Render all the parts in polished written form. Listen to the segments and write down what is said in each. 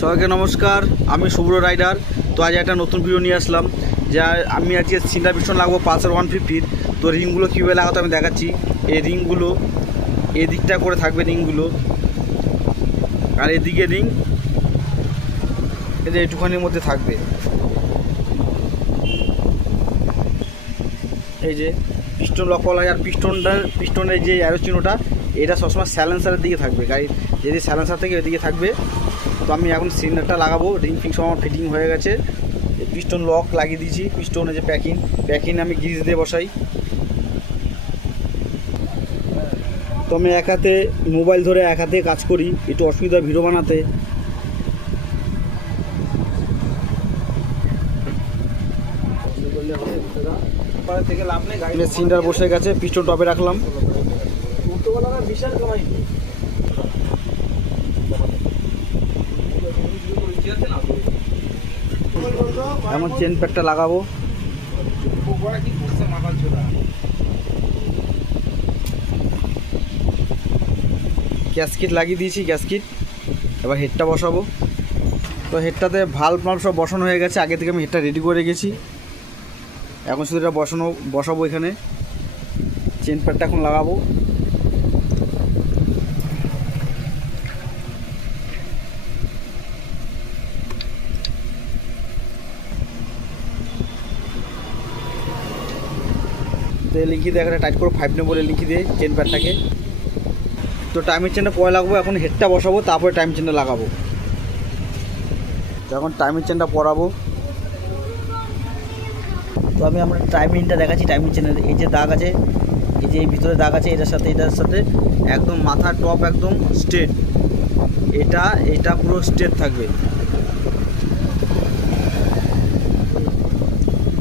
সবাইকে নমস্কার, আমি শুভ্র রাইডার। তো আজ একটা নতুন ভিডিও নিয়ে আসলাম। যা আমি আজকে সিন্টার পিস্টন লাগাবো পালসার 150। তো রিংগুলো কীভাবে লাগাতে আমি দেখাচ্ছি। এই রিংগুলো এদিকটা করে থাকবে রিংগুলো, আর এদিকে রিং এদের একটুখানির মধ্যে থাকবে। এই যে পিস্টন লক করা হয়, আর পিস্টনের যে অ্যারো চিহ্নটা এটা সবসময় স্যালেন্সারের দিকে থাকবে। গাড়ির যদি স্যালেন্সার থেকে এদিকে থাকবে। তো আমি এখন সিলিন্ডারটা লাগাবো। রিং ফিং সব আমার ফিটিং হয়ে গেছে। পিস্টন লক লাগিয়ে দিয়েছি। পিস্টনের যে প্যাকিং আমি গ্রিজ দিয়ে বসাই। তো আমি এক হাতে মোবাইল ধরে এক হাতে কাজ করি, একটু অসুবিধা ভিডিও বানাতে। থেকে লাভ নেই, গাড়ি সিলিন্ডার বসে গেছে, পিস্টন টপে রাখলাম। বিশাল কামাই। এমন চেন প্যাডটা লাগাবো। গ্যাসকিট লাগিয়ে দিয়েছি, গ্যাসকিট। এবার হেডটা বসাবো। তো হেডটাতে ভাল্ব সব বসানো হয়ে গেছে, আগে থেকে আমি হেডটা রেডি করে রেখেছি। এখন শুধু এটা বসাবো এখানে। চেন প্যাডটা এখন লাগাবো। তো লিঙ্কি দিয়ে এখানে টাইট করে 5 নম্বরের লিঙ্কি দিয়ে চেন প্যাডটাকে। তো টাইমের চেনটা পরে লাগাবো। এখন হেডটা বসাবো, তারপরে টাইম চেনটা লাগাবো। তো এখন টাইমের চেনটা পরাবো। তো আমি আমরা টাইমিংটা দেখাচ্ছি। টাইমিং চেনের এই যে দাগ আছে, এই যে এই ভিতরে দাগ আছে, এটার সাথে একদম মাথার টপ একদম স্ট্রেট। এটা পুরো স্ট্রেট থাকবে,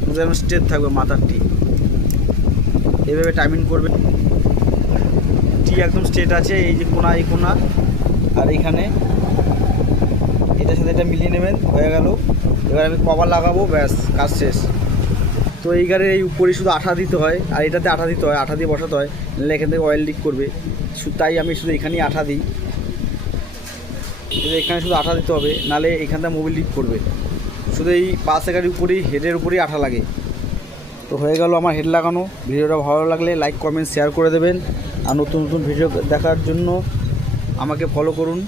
একদম স্ট্রেট থাকবে মাথার টি। এইভাবে টাইমিং করবে। টি একদম স্ট্রেট আছে, এই যে কোনা, এই কোনা আর এইখানে এটার সাথে এটা মিলিয়ে নেবেন। হয়ে গেল। এবার আমি কভার লাগাবো, ব্যাস কাজ শেষ। তো এই গাড়ির এই উপরে শুধু আঠা দিতে হয়, আর এটাতে আঠা দিতে হয়, আঠা দিয়ে বসাতে হয়, নাহলে এখান থেকে অয়েল লিক করবে। তাই আমি শুধু এখানেই আঠা দিই। এখানে শুধু আঠা দিতে হবে, নাহলে এখান থেকে মোবিল লিক করবে। শুধু এই পাশে গাড়ির উপরেই, হেডের উপরেই আঠা লাগে। তো হয়ে গেল আমার হেড লাগানো। ভিডিওটা ভালো লাগলে লাইক কমেন্ট শেয়ার করে দেবেন। আর নতুন নতুন ভিডিও দেখার জন্য আমাকে ফলো করুন।